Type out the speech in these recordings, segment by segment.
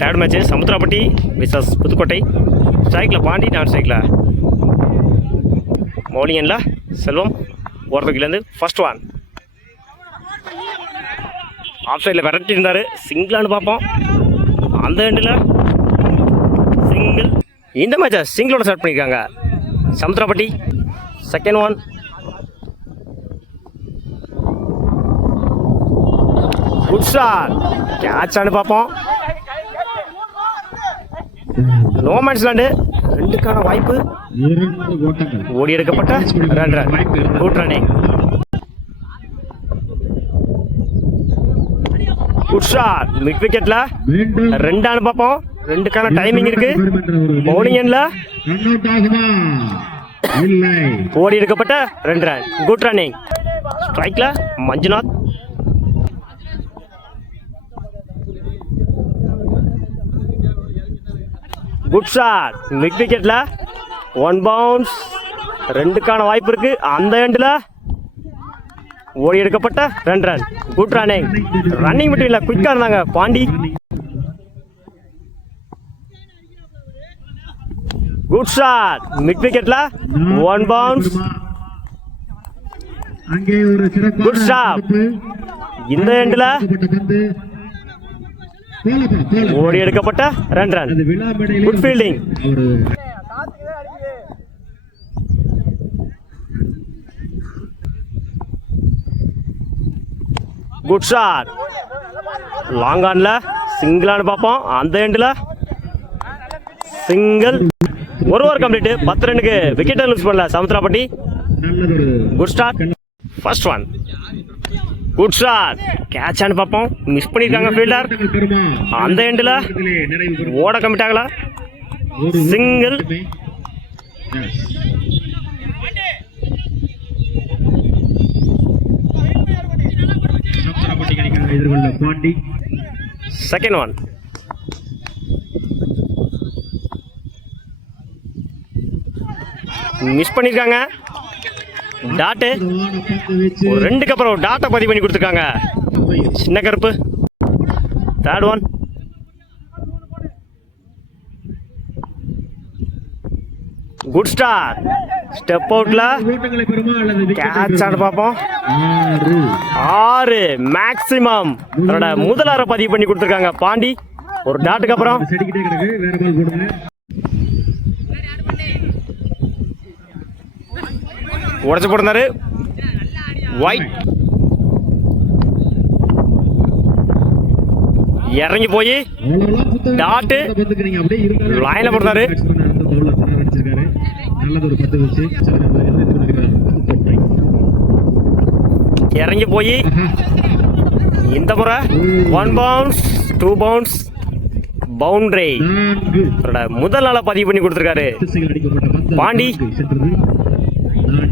Third match Samuthirapatti versus Pudukkottai. ஸ்ட்ரைக்கில் பாண்டி, நான் ஸ்ட்ரைக்கில் மௌலியனில் செல்வம். ஓரத்துக்கிலேருந்து ஃபர்ஸ்ட் ஒன் ஆஃப் சைடில் விரட்டி இருந்தார். சிங்கிளானு பார்ப்போம். அந்த எண்டில் சிங்கிள். இந்த மேட்சை சிங்கிளோட ஸ்டார்ட் பண்ணியிருக்காங்க Samuthirapatti. Second one good shot. கேட்சானு பார்ப்போம். No match land. ரெண்டுக்கான வாய்ப்பு. ஓடி எடுக்கப்பட்ட run. Good running. Good shot. Mid விக்கெட்ல ரெண்டானு பார்ப்போம். ரெண்டுக்கான டைமிங் இருக்கு. பவுலிங் எண்ட்ல ஓடி எடுக்கப்பட்ட 2 ரன். Good running. ஸ்ட்ரைக்ல மஞ்சுநாத். Good shot. மிட் விக்கெட்ல 1 பவுன்ஸ். ரெண்டுக்கான வாய்ப்பு இருக்கு. அந்த எண்டில் ஓடி எடுக்கப்பட்ட 2 ரன். Good running. ரன்னிங் மட்டும் இல்லை, குயிக்காக இருந்தாங்க பாண்டி. Good shot. மிட் விக்கெட்ல 1 பவுன்ஸ். Good shot. இந்த எண்டில் ஓடி எடுக்கப்பட்ட 2 run. Good fielding. Good shot. Long ஆன்ல சிங்கிளானு பார்ப்போம். அந்த எண்டில் சிங்கிள். ஒரு ஓவர் கம்ப்ளீட். 10 ரன்னுக்கு விக்கெட்டை லூஸ் பண்ணல Samuthirapatti. Good start. First one good shot. கேட்சானு பார்ப்போம். மிஸ் பண்ணியிருக்காங்க ஃபீல்டர். அந்த எண்டில் ஓட கமிட் ஆகல. சிங்கிள். செகண்ட் ஒன் மிஸ் பண்ணியிருக்காங்க. டாட்டு. ஒரு 2க்கு அப்புறம் டாட்டை பதிவு பண்ணி கொடுத்துருக்காங்க Chinna Karuppu. Third one good star. Step அவுட்ல கேட்ச் ஆட பார்ப்போம். 6 மேக்சிமம். அதோட முதல் 6 பதிவு பண்ணி கொடுத்துருக்காங்க பாண்டி. ஒரு டாட்டுக்கு அப்புறம் உடச்சு போட்டிருந்தாரு. ஒயிட் இறங்கி போய் டாட்டு லைன்ல போட்டாரு. இறங்கி போய் இந்த முறை 1 பவுன்ஸ் 2 பவுன்ஸ் பவுண்டரி. முதல் நாள பதிவு பண்ணி கொடுத்துருக்காரு பாண்டி.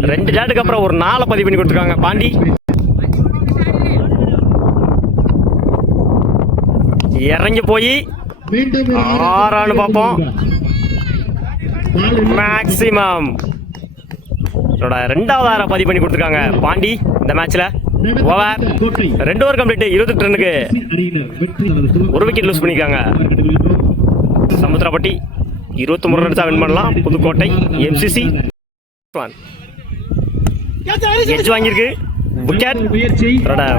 2 டாட்டுக்கு அப்புறம் ஒரு 4 பதிவு பண்ணி கொடுத்துருக்காங்க பாண்டி. இறங்கி போய் 6 பார்ப்போம். மேக்சிமம் 2வது 6 பதிவு பண்ணி கொடுத்துருக்காங்க பாண்டி. இந்த மேட்ச்ல ஓவர் 2 ஓவர் கம்ப்ளீட். 28 ரன்னுக்கு 1 விக்கெட் லூஸ் பண்ணிருக்காங்க சமுத்திரப்பட்டி. 23 ரன்ஸ் வின் பண்ணலாம் புதுக்கோட்டை. எம்சிசி எட்ஜ் வாங்கியிருக்கு. விக்கெட்.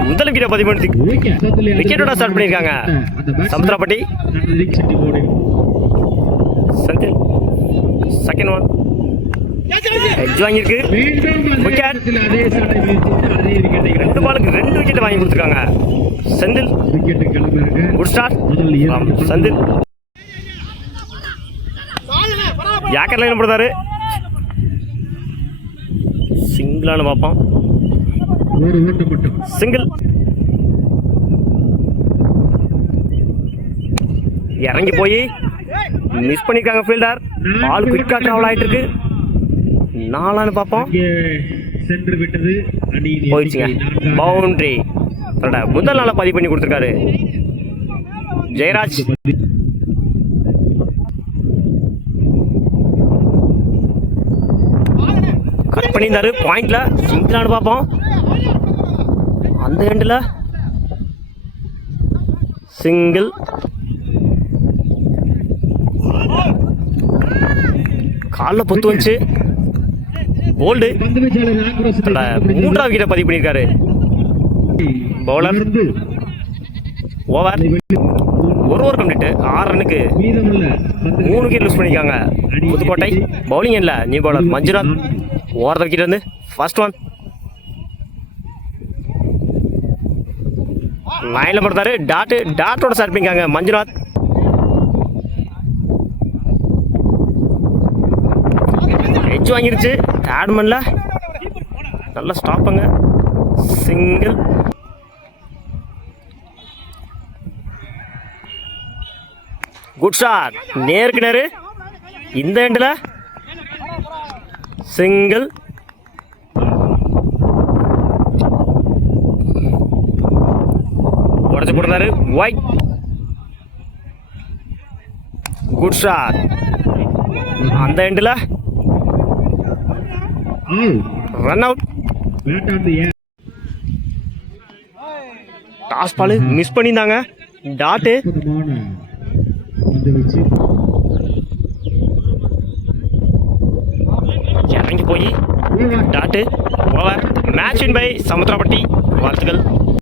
முதல் விக்கெட்டை பதிவு பண்ணி விக்கெட்டோட ஸ்டார்ட் பண்ணியிருக்காங்க சமுத்திரப்பட்டி. செகண்ட் ஒன் எட்ஜ் வாங்கியிருக்கு. விக்கெட். 2 பாலுக்கு 2 விக்கெட் வாங்கி கொடுத்துருக்காங்க Senthil. Good start Senthil. Yorker line போடுறாரு. சிங்கிளானு பார்ப்போம். சிங்கிள். இறங்கி போய் மிஸ் பண்ணிருக்காங்க ஃபீல்டர். பால் குயிக்கா டிராவல் ஆயிட்டு இருக்கு. 4 பார்ப்போம். போயிடுச்சுங்க. பவுண்டரி. முதல் நாள பதிவு பண்ணி கொடுத்துருக்காரு ஜெயராஜ். கட் பண்ணியிருந்தாரு பாயிண்ட்ல. சிங்கிளானு பார்ப்போம். அந்த எண்டில் சிங்கிள். காலில் பொத்து வந்துச்சு. போல்டு. மூன்றாவது விக்கெட்டை பதிவு பண்ணியிருக்காரு பவுலர். ஓவர். ஒரு ஓவர் கம்ப்ளீட்டு. 6 ரன்னுக்கு 3 விக்கெட் லூஸ் பண்ணியிருக்காங்க புதுக்கோட்டை. பவுலிங் இல்லை new bowler Manjunath. Over wicket வந்து ஃபர்ஸ்ட் ஒன். லைனில் போடுறாரு. டாட்டோட ஸ்டார்ட் பண்ணிக்காங்க மஞ்சுநாத். எட்ஜ் வாங்கிருச்சு. தேர்ட்மன்ல நல்ல ஸ்டாப்புங்க. சிங்கிள். Good shot. நேருக்கு நேரு. இந்த எண்டில் சிங்கிள். உடச்சு போடுறாரு. ஒயிட். Good shot. அந்த எண்டில் run out. Toss ball miss பண்ணியிருந்தாங்க. டாட்டு. இறங்கி போய் dot. Over. Match win by Samuthirapatti. வாழ்த்துக்கள்.